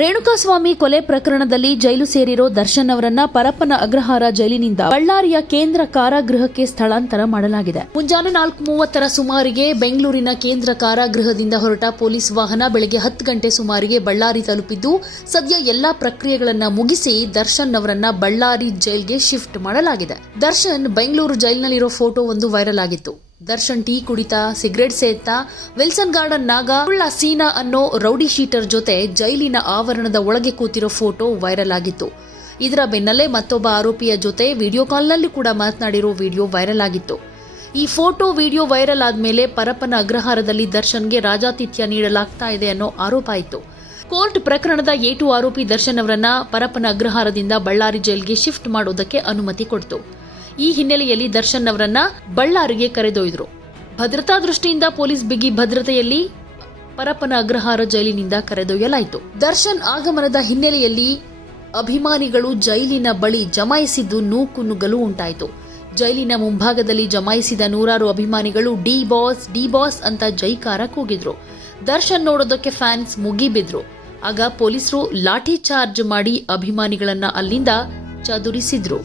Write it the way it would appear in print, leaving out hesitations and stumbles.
ರೇಣುಕಾಸ್ವಾಮಿ ಕೊಲೆ ಪ್ರಕರಣದಲ್ಲಿ ಜೈಲು ಸೇರಿರೋ ದರ್ಶನ್ ಅವರನ್ನ ಪರಪ್ಪನ ಅಗ್ರಹಾರ ಜೈಲಿನಿಂದ ಬಳ್ಳಾರಿಯ ಕೇಂದ್ರ ಕಾರಾಗೃಹಕ್ಕೆ ಸ್ಥಳಾಂತರ ಮಾಡಲಾಗಿದೆ. ಮುಂಜಾನೆ 4:30 ಸುಮಾರಿಗೆ ಬೆಂಗಳೂರಿನ ಕೇಂದ್ರ ಕಾರಾಗೃಹದಿಂದ ಹೊರಟ ಪೊಲೀಸ್ ವಾಹನ ಬೆಳಗ್ಗೆ 10 ಗಂಟೆ ಸುಮಾರಿಗೆ ಬಳ್ಳಾರಿ ತಲುಪಿದ್ದು, ಸದ್ಯ ಎಲ್ಲಾ ಪ್ರಕ್ರಿಯೆಗಳನ್ನ ಮುಗಿಸಿ ದರ್ಶನ್ ಅವರನ್ನ ಬಳ್ಳಾರಿ ಜೈಲ್ಗೆ ಶಿಫ್ಟ್ ಮಾಡಲಾಗಿದೆ. ದರ್ಶನ್ ಬೆಂಗಳೂರು ಜೈಲಿನಲ್ಲಿರೋ ಫೋಟೋ ಒಂದು ವೈರಲ್ ಆಗಿತ್ತು. ದರ್ಶನ್ ಟೀ ಕುಡಿತಾ, ಸಿಗರೇಟ್ ಸೇದ್ತಾ ವಿಲ್ಸನ್ ಗಾರ್ಡನ್ ನಾಗ ಸೀನಾ ಅನ್ನೋ ರೌಡಿ ಶೀಟರ್ ಜೊತೆ ಜೈಲಿನ ಆವರಣದ ಒಳಗೆ ಕೂತಿರೋ ಫೋಟೋ ವೈರಲ್ ಆಗಿತ್ತು. ಇದರ ಬೆನ್ನಲ್ಲೇ ಮತ್ತೊಬ್ಬ ಆರೋಪಿಯ ಜೊತೆ ವಿಡಿಯೋ ಕಾಲ್ನಲ್ಲಿ ಕೂಡ ಮಾತನಾಡಿರೋ ವಿಡಿಯೋ ವೈರಲ್ ಆಗಿತ್ತು. ಈ ಫೋಟೋ ವಿಡಿಯೋ ವೈರಲ್ ಆದ್ಮೇಲೆ ಪರಪ್ಪನ ಅಗ್ರಹಾರದಲ್ಲಿ ದರ್ಶನ್ಗೆ ರಾಜಾತಿಥ್ಯ ನೀಡಲಾಗ್ತಾ ಇದೆ ಅನ್ನೋ ಆರೋಪ ಇತ್ತು. ಕೋರ್ಟ್ ಪ್ರಕರಣದ A2 ಆರೋಪಿ ದರ್ಶನ್ ಅವರನ್ನ ಪರಪ್ಪನ ಅಗ್ರಹಾರದಿಂದ ಬಳ್ಳಾರಿ ಜೈಲ್ಗೆ ಶಿಫ್ಟ್ ಮಾಡೋದಕ್ಕೆ ಅನುಮತಿ ಕೊಡ್ತು. ಈ ಹಿನ್ನೆಲೆಯಲ್ಲಿ ದರ್ಶನ್ ಅವರನ್ನ ಬಳ್ಳಾರಿಗೆ ಕರೆದೊಯ್ದರು. ಭದ್ರತಾ ದೃಷ್ಟಿಯಿಂದ ಪೊಲೀಸ್ ಬಿಗಿ ಭದ್ರತೆಯಲ್ಲಿ ಪರಪ್ಪನ ಅಗ್ರಹಾರ ಜೈಲಿನಿಂದ ಕರೆದೊಯ್ಯಲಾಯಿತು. ದರ್ಶನ್ ಆಗಮನದ ಹಿನ್ನೆಲೆಯಲ್ಲಿ ಅಭಿಮಾನಿಗಳು ಜೈಲಿನ ಬಳಿ ಜಮಾಯಿಸಿದ್ದು ನೂಕುನುಗ್ಗಲು ಉಂಟಾಯಿತು. ಜೈಲಿನ ಮುಂಭಾಗದಲ್ಲಿ ಜಮಾಯಿಸಿದ ನೂರಾರು ಅಭಿಮಾನಿಗಳು ಡಿ ಬಾಸ್ ಅಂತ ಜೈಕಾರ ಕೂಗಿದ್ರು. ದರ್ಶನ್ ನೋಡೋದಕ್ಕೆ ಫ್ಯಾನ್ಸ್ ಮುಗಿಬಿದ್ರು. ಆಗ ಪೊಲೀಸರು ಲಾಠಿ ಚಾರ್ಜ್ ಮಾಡಿ ಅಭಿಮಾನಿಗಳನ್ನ ಅಲ್ಲಿಂದ ಚದುರಿಸಿದ್ರು.